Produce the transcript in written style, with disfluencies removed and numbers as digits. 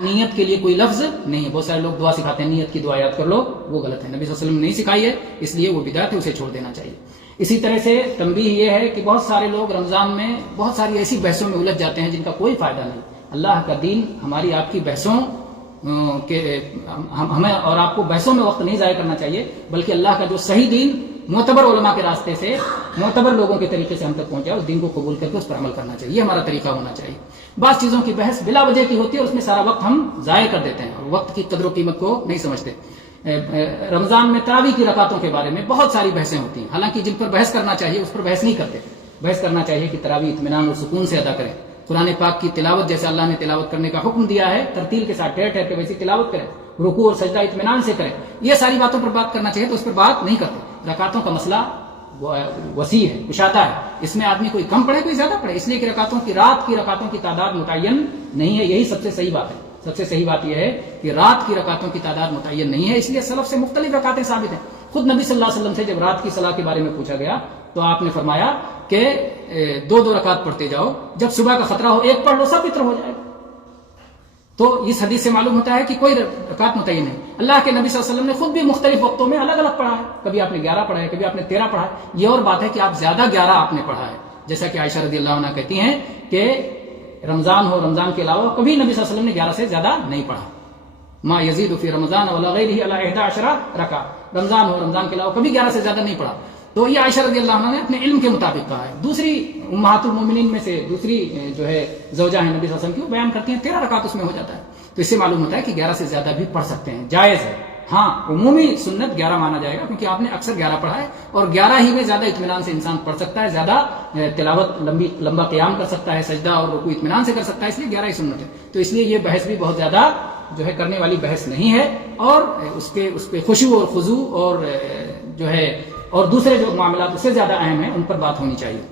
نیت کے لیے کوئی لفظ نہیں ہے. بہت سارے لوگ دعا سکھاتے ہیں نیت کی دعا یاد کر لو، وہ غلط ہے. نبی صلی اللہ علیہ وسلم نے نہیں سکھائی ہے، اس لیے وہ بدعت ہے، اسے چھوڑ دینا چاہیے. اسی طرح سے تنبیہ یہ ہے کہ بہت سارے لوگ رمضان میں بہت ساری ایسی بحثوں میں الجھ جاتے ہیں جن کا کوئی فائدہ نہیں. اللہ کا دین ہماری آپ کی بحثوں کے ہمیں اور آپ کو بحثوں میں وقت نہیں ضائع کرنا چاہیے، بلکہ اللہ کا جو صحیح دین معتبر علماء کے راستے سے، معتبر لوگوں کے طریقے سے ہم تک پہنچا، اس دین کو قبول کر کے اس پر عمل کرنا چاہیے. یہ ہمارا طریقہ ہونا چاہیے. بعض چیزوں کی بحث بلا وجہ کی ہوتی ہے اور اس میں سارا وقت ہم ضائع کر دیتے ہیں اور وقت کی قدر و قیمت کو نہیں سمجھتے. رمضان میں تراویح کی رکعتوں کے بارے میں بہت ساری بحثیں ہوتی ہیں، حالانکہ جن پر بحث کرنا چاہیے اس پر بحث نہیں کرتے. بحث کرنا چاہیے کہ تراویح اطمینان اور سکون سے ادا کریں. قرآن پاک کی تلاوت جیسے اللہ نے تلاوت کرنے کا حکم دیا ہے، ترتیل کے ساتھ ٹھہر ٹھہر کے ویسی تلاوت کریں، رکوع اور سجدہ اطمینان سے کریں. یہ ساری باتوں پر بات کرنا چاہیے تو اس پر بات نہیں کرتے. رکعتوں کا مسئلہ وسیع ہے، کشادہ ہے. اس میں آدمی کوئی کم پڑھے کوئی زیادہ پڑھے، اس لیے کہ رات کی رکعتوں کی تعداد متعین نہیں ہے. یہی سب سے صحیح بات ہے. سب سے صحیح بات یہ ہے کہ رات کی رکعتوں کی تعداد متعین نہیں ہے، اس لیے سلف سے مختلف رکعتیں ثابت ہیں. خود نبی صلی اللہ علیہ وسلم سے جب رات کی صلاح کے بارے میں پوچھا گیا تو آپ نے فرمایا کہ 2 رکعت پڑھتے جاؤ، جب صبح کا خطرہ ہو 1 پڑھ لو، سب فطر ہو جائے. تو اس حدیث سے معلوم ہوتا ہے کہ کوئی رکعت متعین ہے. اللہ کے نبی صلی اللہ علیہ وسلم نے خود بھی مختلف وقتوں میں الگ الگ پڑھا ہے. کبھی آپ نے 11 پڑھا ہے، کبھی آپ نے 13 پڑھا ہے. یہ اور بات ہے کہ آپ زیادہ 11 آپ نے پڑھا ہے، جیسا کہ عائشہ رضی اللہ عنہ کہتی ہیں کہ رمضان ہو، رمضان کے علاوہ کبھی نبی صلی اللہ علیہ وسلم نے 11 سے زیادہ نہیں پڑھا. ما یزید فی رمضان ولا غیرہ علی 11 رکعت. رمضان ہو، رمضان کے علاوہ کبھی 11 سے زیادہ نہیں پڑھا. تو یہ عائشہ رضی اللہ عنہ نے اپنے علم کے مطابق کہا ہے. دوسری امہات المومنین میں سے دوسری جو ہے زوجہ ہیں نبی صلی اللہ علیہ وسلم کی، وہ بیان کرتی ہیں 13 رکعت اس میں ہو جاتا ہے. تو اس سے معلوم ہوتا ہے کہ 11 سے زیادہ بھی پڑھ سکتے ہیں، جائز ہے. ہاں عمومی سنت 11 مانا جائے گا کیونکہ آپ نے اکثر 11 پڑھا ہے، اور 11 ہی میں زیادہ اطمینان سے انسان پڑھ سکتا ہے، زیادہ تلاوت لمبا قیام کر سکتا ہے، سجدہ اور رکوع اطمینان سے کر سکتا ہے. اس لیے 11 ہی سنت ہے. تو اس لیے یہ بحث بھی بہت زیادہ جو ہے کرنے والی بحث نہیں ہے، اور اس پہ خشوع اور خضوع اور جو ہے اور دوسرے جو معاملات اس سے زیادہ اہم ہیں ان پر بات ہونی چاہیے.